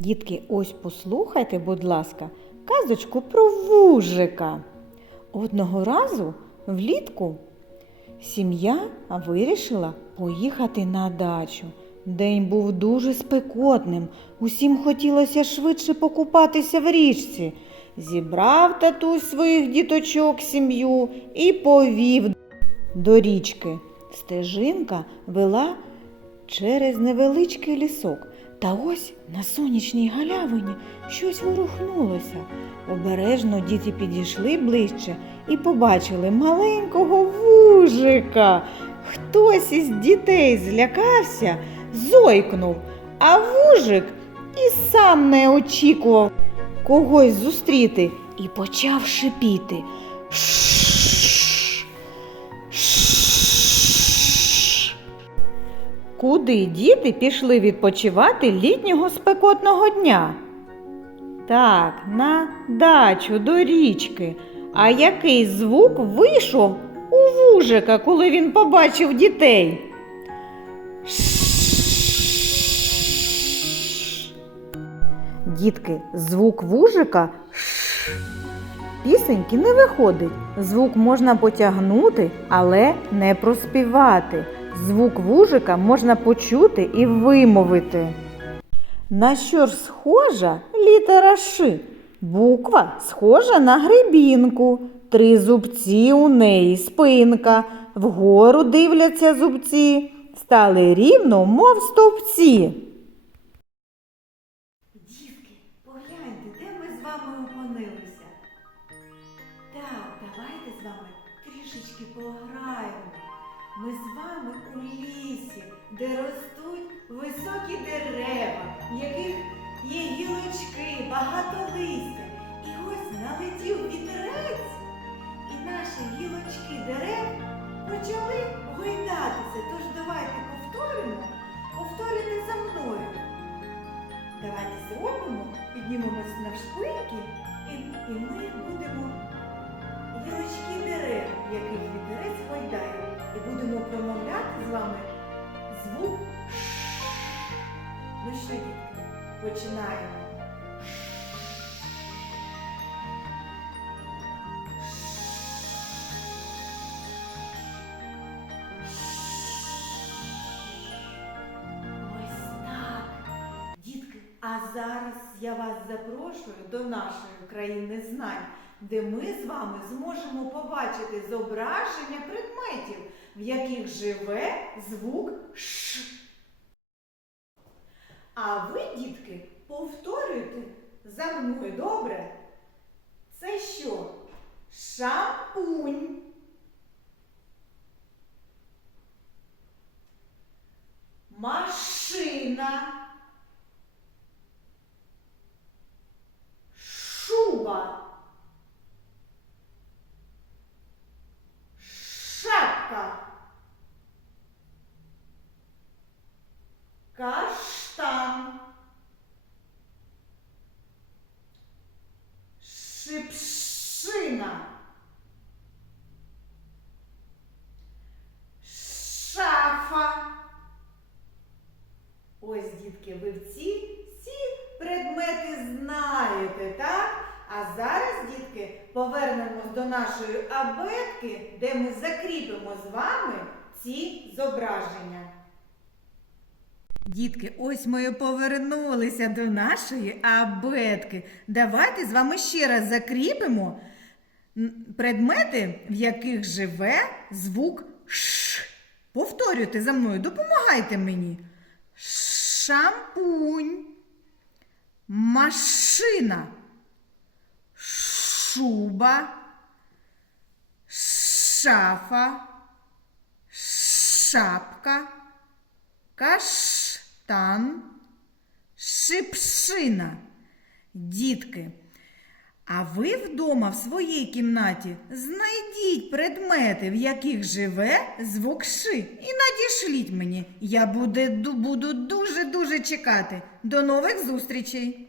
Дітки, ось послухайте, будь ласка, казочку про вужика. Одного разу влітку сім'я вирішила поїхати на дачу. День був дуже спекотним. Усім хотілося швидше покупатися в річці. Зібрав татусь своїх діточок сім'ю і повів до річки. Стежинка вела через невеличкий лісок. Та ось на сонячній галявині щось ворухнулося. Обережно діти підійшли ближче і побачили маленького вужика. Хтось із дітей злякався, зойкнув, а вужик і сам не очікував когось зустріти і почав шипіти. Куди діти пішли відпочивати літнього спекотного дня? Так, на дачу до річки. А який звук вийшов у вужика, коли він побачив дітей? Дітки, звук вужика. Пісеньки не виходить. Звук можна потягнути, але не проспівати. Звук вужика можна почути і вимовити. На що ж схожа літера Ш? Буква схожа на грибінку. Три зубці у неї спинка. Вгору дивляться зубці. Стали рівно, мов стовпці. Дітки, погляньте, де ми з вами опинилися. Так, давайте з вами трішечки пограємо. Ми з вами у лісі, де ростуть високі дерева, в яких є гілочки, багато листя. І ось налетів вітерець, і наші гілочки дерев почали гойдатися. Тож давайте повторимо, повторюйте за мною. Давайте зробимо, піднімемось на шпильки, і, і ми будемо з вами звук. Ну що, дітки, починаємо. А зараз я вас запрошую до нашої країни знань, де ми з вами зможемо побачити зображення предметів, в яких живе звук Ш. А ви, дітки, повторюйте за мною, добре? Це що? Шампунь. Ось, дітки, ви всі ці предмети знаєте, так? А зараз, дітки, повернемось до нашої абетки, де ми закріпимо з вами ці зображення. Дітки, ось ми повернулися до нашої абетки. Давайте з вами ще раз закріпимо предмети, в яких живе звук Ш. Повторюйте за мною, допомагайте мені. Шампунь, машина, шуба, шафа, шапка. Каштан, шипшина. Дітки, а ви вдома в своїй кімнаті знайдіть предмети, в яких живе звук ши, і надішліть мені. Я буду дуже-дуже чекати. До нових зустрічей!